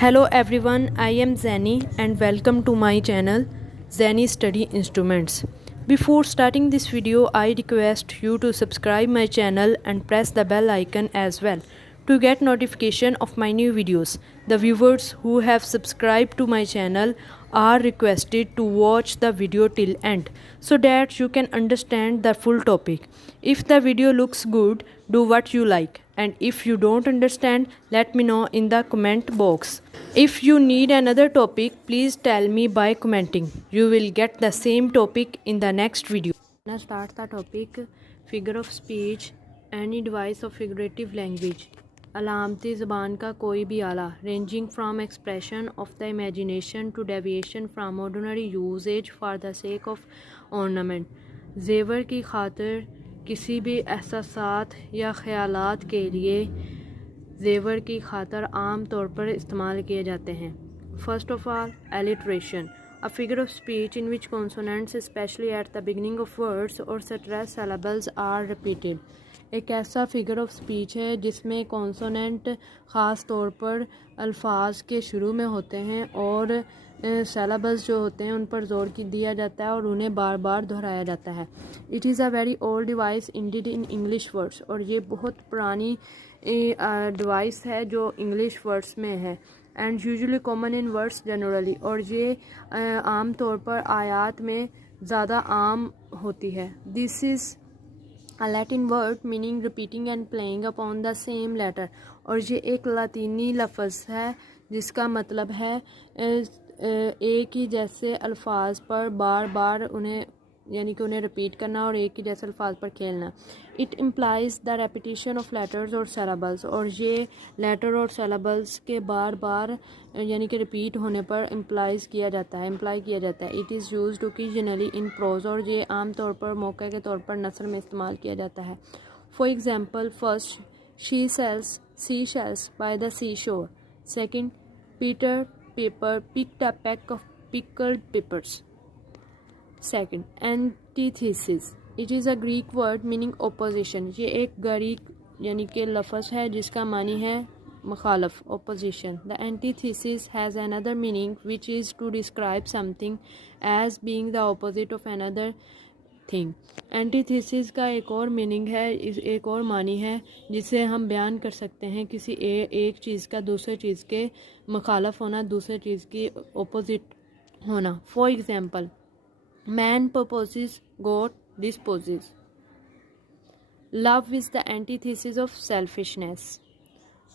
Hello everyone, I am Zani and welcome to my channel Zani Study Instruments. Before starting this video, I request you to subscribe my channel and press the bell icon as well to get notification of my new videos. The viewers who have subscribed to my channel are requested to watch the video till end so that you can understand the full topic. If the video looks good, do what you like, and if you don't understand, let me know in the comment box. If you need another topic, please tell me by commenting. You will get the same topic in the next video. Now start the topic figure of speech, any device of figurative language. अलामती ज़बान का कोई भी आला ranging from expression of the imagination to deviation from ordinary usage for the sake of ornament. ज़ेवर की खातिर किसी भी एहसासात या ख़यालात के लिए ज़ेवर की खातिर आम तौर पर इस्तेमाल किए जाते हैं. First of all, alliteration, a figure of speech in which consonants, especially at the beginning of words or stressed syllables, are repeated. एक ऐसा फिगर ऑफ स्पीच है जिसमें कॉन्सोनेंट ख़ास तौर पर अल्फाज के शुरू में होते हैं और सिलेबल्स जो होते हैं उन पर जोर दिया जाता है और उन्हें बार बार दोहराया जाता है. It is a very old device indeed in English words, और ये बहुत पुरानी डिवाइस है जो इंग्लिश वर्ड्स में है. And usually common in words generally, और ये आम तौर पर आयात में ज़्यादा आम होती है. This is a Latin word meaning repeating and playing upon the same letter, और ये एक लातीनी लफ्ज़ है जिसका मतलब है एक ही जैसे अल्फाज पर बार बार उन्हें यानी कि उन्हें रिपीट करना और एक ही जैसे अल्फाज पर खेलना. It implies the repetition of letters और सेलेबल्स, और ये लेटर और सेलेबल्स के बार बार यानी कि रिपीट होने पर इम्प्लाई किया जाता है. It is used occasionally in prose, और ये आम तौर पर मौके के तौर पर नसर में इस्तेमाल किया जाता है. For example, first, she sells sea shells by the sea shore. Second, Peter Piper picked a peck of pickled peppers. Second, antithesis, it is a Greek word meaning opposition. ये एक ग्रीक यानी कि लफ्ज़ है जिसका मानी है मुखालफ, opposition. The antithesis has another meaning which is to describe something as being the opposite of another thing. Antithesis का एक और मीनिंग है, एक और मानी है जिसे हम बयान कर सकते हैं किसी एक चीज़ का दूसरे चीज़ के मुखालफ होना, दूसरे चीज़ की ओपोजिट होना. For example, man proposes, God disposes. Love is the antithesis of selfishness.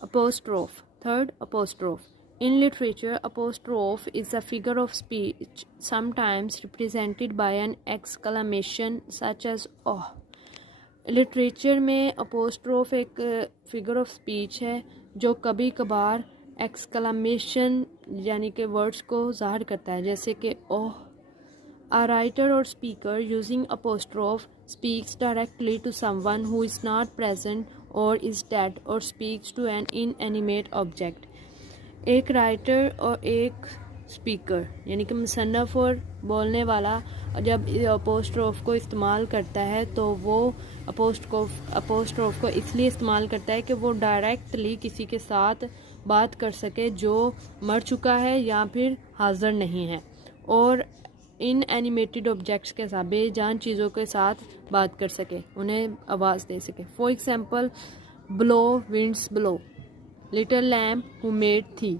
Apostrophe. Third, apostrophe. In literature, apostrophe is a figure of speech sometimes represented by an exclamation such as oh. Literature में apostrophe एक figure of speech है जो कभी कभार exclamation यानी कि words को ज़ाहिर करता है, जैसे कि ओह. A writer or speaker using apostrophe speaks directly to someone who is not present or is dead, or speaks to an inanimate object. एक राइटर और एक स्पीकर यानी कि मुसन्नफ़ और बोलने वाला जब अपोस्ट्रोफ को इस्तेमाल करता है तो वो अपोस्ट्रोफ को इसलिए इस्तेमाल करता है कि वो डायरेक्टली किसी के साथ बात कर सके जो मर चुका है या फिर हाज़िर नहीं है, और इन एनिमेटेड ऑब्जेक्ट्स के साथ बेजान चीज़ों के साथ बात कर सके, उन्हें आवाज़ दे सके. For example, blow winds blow, little lamb who made thee.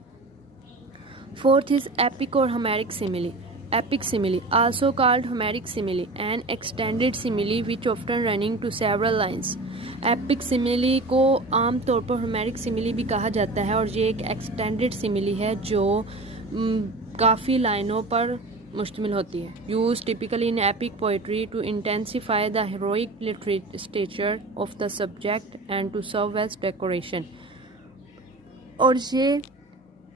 Fourth is epic और Homeric simile. Epic simile, also called Homeric simile, an extended simile which often running to several lines. Epic simile को आम तौर पर Homeric simile भी कहा जाता है, और ये एक एक्सटेंडेड सिमिली है जो काफ़ी लाइनों पर मुश्तमिल होती है. Use typically in epic poetry to intensify the heroic literature of the subject and to serve as decoration. और ये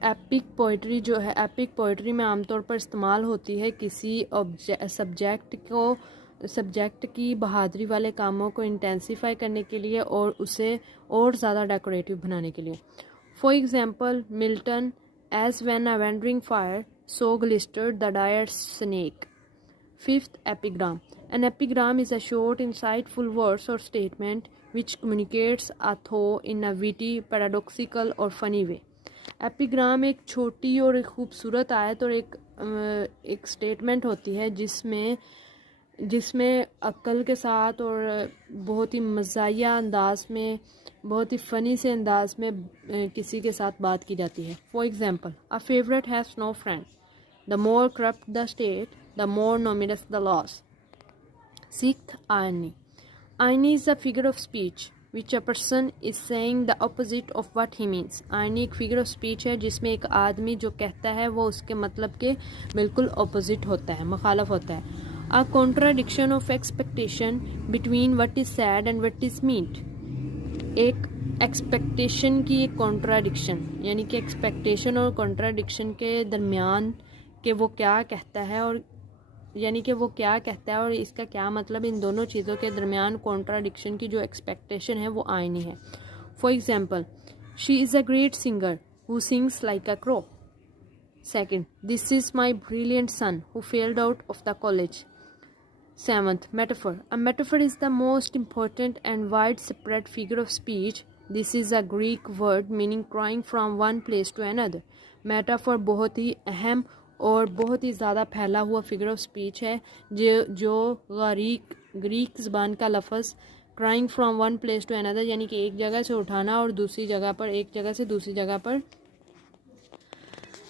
एपिक पोइट्री जो है, एपिक पोइट्री में आमतौर पर इस्तेमाल होती है किसी सब्जेक्ट की बहादुरी वाले कामों को इंटेंसिफाई करने के लिए और उसे और ज़्यादा डेकोरेटिव बनाने के लिए. For example, Milton, as when a wandering fire so glistered the dire snake. Fifth, epigram. An epigram is a short, insightful verse or statement which communicates a thought in a witty, paradoxical, or funny way. Epigram एक छोटी और एक खूबसूरत आयत और एक statement होती है जिसमें अक्ल के साथ और बहुत ही मज़ाहिया अंदाज में, बहुत ही फ़नी से अंदाज में किसी के साथ बात की जाती है. For example, a favourite has no friend, the more corrupt the state, the more numerous the laws. Sixth, irony. Irony is a figure of speech which a person is saying the opposite of what he means. Irony एक figure of speech है जिसमें एक आदमी जो कहता है वो उसके मतलब के बिल्कुल opposite होता है, मुखालफ होता है. A contradiction of expectation between what is said and what is meant. एक expectation की एक contradiction, यानी कि expectation और contradiction के दरमियान कि वो क्या कहता है और यानी कि वो क्या कहता है और इसका क्या मतलब, इन दोनों चीज़ों के दरमियान कॉन्ट्राडिक्शन की जो एक्सपेक्टेशन है वो आईनी है. For example, she is a great singer who sings like a crow. Second, this is my brilliant son who failed out of the college. Seventh, metaphor. A metaphor is the most important and widespread figure of speech. This is a Greek word meaning carrying from one place to another. Metaphor बहुत ही अहम और बहुत ही ज़्यादा फैला हुआ figure of speech है जो ग्रीक ज़बान का लफ्ज़ crying from one place to another, यानी कि एक जगह से उठाना और दूसरी जगह पर, एक जगह से दूसरी जगह पर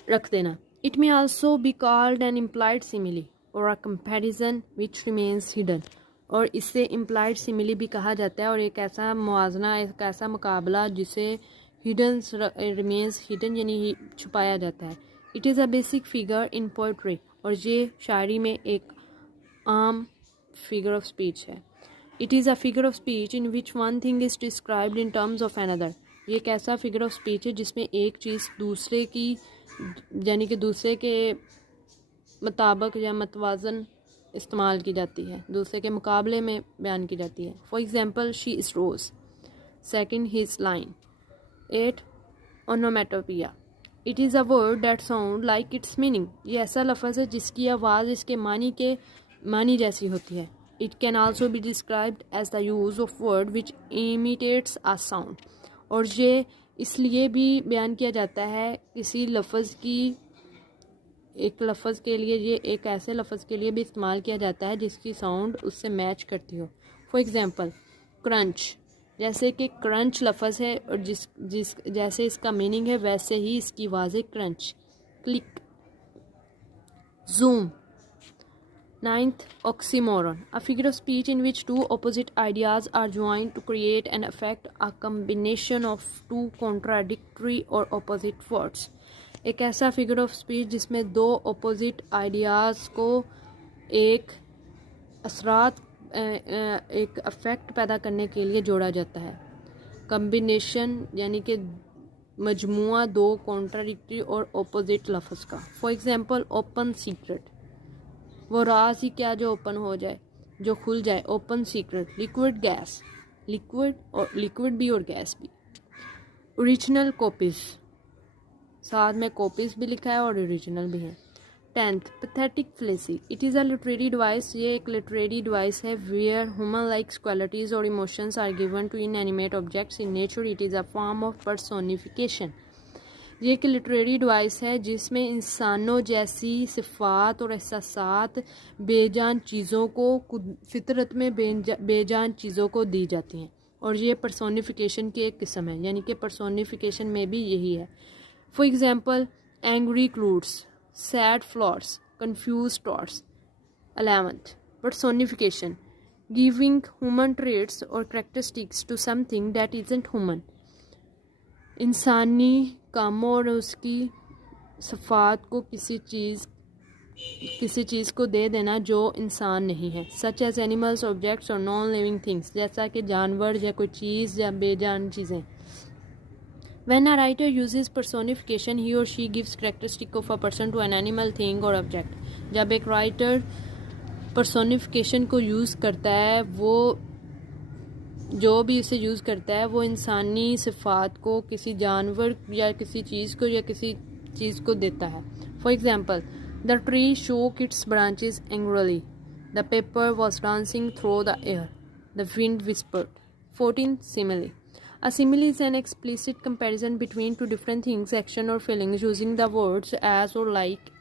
रख देना. It may also be called an implied simile और a comparison which remains hidden. और इससे इम्प्लाइड सिमिली भी कहा जाता है और एक ऐसा मुआजना, एक ऐसा मुकाबला जिसे हिडन रिमेन्स हिडन यानी छुपाया जाता है. It is a basic figure in poetry और ये शायरी में एक आम फिगर ऑफ स्पीच है. It is a figure of speech in which one thing is described in terms of another. ये एक ऐसा फिगर ऑफ स्पीच है जिसमें एक चीज़ दूसरे की यानी कि दूसरे के मुताबिक या मतवाजन इस्तेमाल की जाती है, दूसरे के मुकाबले में बयान की जाती है. For example, she is rose. Second, his line. 8, onomatopoeia. It is a word that sound like its meaning. ये ऐसा लफ्ज़ है जिसकी आवाज़ इसके मानी जैसी होती है. It can also be described as the use of word which imitates a sound. और ये इसलिए भी बयान किया जाता है किसी लफ्ज़ की, एक लफ्ज़ के लिए, ये एक ऐसे लफ्ज़ के लिए भी इस्तेमाल किया जाता है जिसकी साउंड उससे मैच करती हो. For example, crunch. जैसे कि क्रंच लफ्ज़ है और जिस जैसे इसका मीनिंग है वैसे ही इसकी आवाज़ है crunch. Click. Zoom. 9th, oxymoron. A figure of speech in which two opposite ideas are joined to create and affect a combination of two contradictory or opposite words. एक ऐसा फिगर ऑफ स्पीच जिसमें दो opposite ideas को एक असरात एक affect पैदा करने के लिए जोड़ा जाता है. कम्बिनेशन यानी कि मजमुआ दो कॉन्ट्राडिक्टरी और अपोजिट लफ्ज़ का. For example, open secret. वो राज ही क्या जो ओपन हो जाए, जो खुल जाए. Open secret. Liquid gas. Liquid भी और गैस भी. Original copies. साथ में कॉपीज़ भी लिखा है और ओरिजिनल भी है. 10th, pathetic fallacy. It is a literary device. ये एक लिटरेरी डिवाइस है वेयर ह्यूमन लाइक्स क्वालिटीज़ और emotions are given to inanimate objects in nature. It is a form of personification. ये एक लिटरेरी डिवाइस है जिसमें इंसानों जैसी सिफ़ात और एहसासात बेजान चीज़ों को फितरत में बेजान चीज़ों को दी जाती हैं. और ये पर्सोनिफिकेशन की एक किस्म है, यानी कि पर्सोनिफिकेशन में भी यही है. For example, angry clouds, sad flowers, confused thoughts. 11th, personification. Giving human traits or characteristics to something that isn't human. इंसानी कामों और उसकी सिफ़ात को किसी चीज़ को दे देना जो इंसान नहीं है. सच एज एनिमल्स, ऑब्जेक्ट्स और नॉन लिविंग थिंग्स. जैसा कि जानवर या कोई चीज़ या बेजान चीज़ें. When a writer uses personification, he or she gives characteristic of a person to an animal, thing or object. जब एक राइटर personification को यूज़ करता है, वो जो भी इसे यूज़ करता है वो इंसानी सिफ़ात को किसी जानवर या किसी चीज़ को या किसी चीज़ को देता है. For example, the tree shook its branches angrily. The paper was dancing through the air. The wind whispered. 14th, simile. A simile is an explicit comparison between two different things, action or feelings using the words as or like.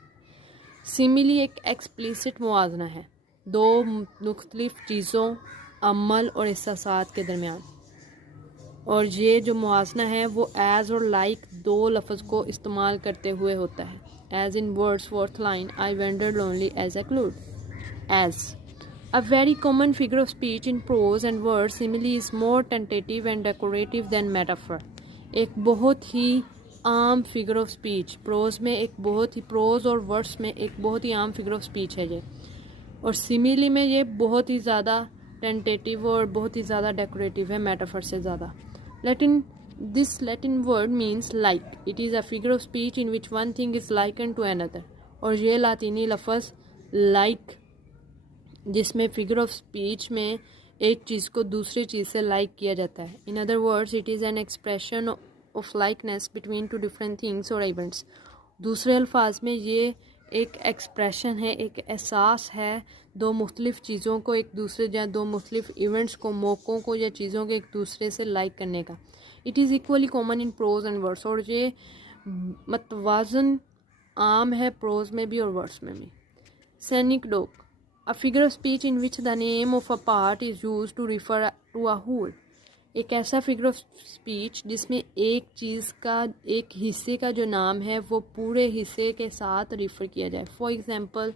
Simile एक explicit मुआजना है दो मुख्तलिफ चीज़ों, अमल और एहसासात के दरमियान, और ये जो मुआजना है वो एज और लाइक दो लफ्ज़ को इस्तेमाल करते हुए होता है. As in Wordsworth line I wander lonely as a cloud. As a very common figure of speech in prose and verse, simile is more tentative and decorative than metaphor. एक बहुत ही आम फिगर ऑफ स्पीच प्रोज में pros और words में एक बहुत ही आम figure of speech है ये, और सिमिली में ये बहुत ही ज़्यादा टेंटेटिव और बहुत ही ज़्यादा डेकोरेटिव है मेटाफर से ज़्यादा. Latin word means like. It is a figure of speech in which one thing is likened to another. और ये लातीनी लफ्ज़ like जिसमें फिगर ऑफ स्पीच में एक चीज़ को दूसरी चीज़ से लाइक किया जाता है. In other words it is an expression of likeness between two different things और इवेंट्स. दूसरे अल्फाज में ये एक एक्सप्रेशन है, एक एहसास है दो मुख्तलिफ चीज़ों को एक दूसरे या दो मुख्तलिफ इवेंट्स को, मौक़ों को या चीज़ों को एक दूसरे से लाइक करने का. It is equally common in prose and words. और ये मतवाज़न आम है प्रोज में भी और वर्ड्स में भी. सेनिकडोक, a figure of speech in which the name of a part is used to refer to a whole. एक ऐसा फिगर ऑफ स्पीच जिसमें एक चीज़ का, एक हिस्से का जो नाम है वो पूरे हिस्से के साथ रिफ़र किया जाए. For example,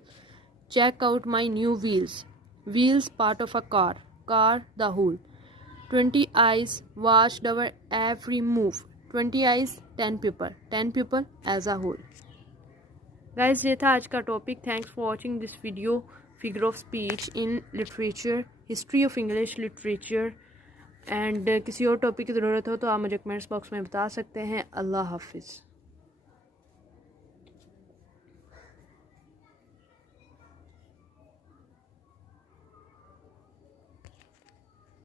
check out my new wheels. Wheels part of a car, car the whole. 20 eyes watched our every move. 20 eyes 10 people, 10 people as a whole. Guys, ये था आज का topic. Thanks for watching this video. Figure of speech in literature, history of English literature. And किसी और topic की ज़रूरत हो तो आप मुझे कमेंट्स बॉक्स में बता सकते हैं. अल्लाह हाफिज़.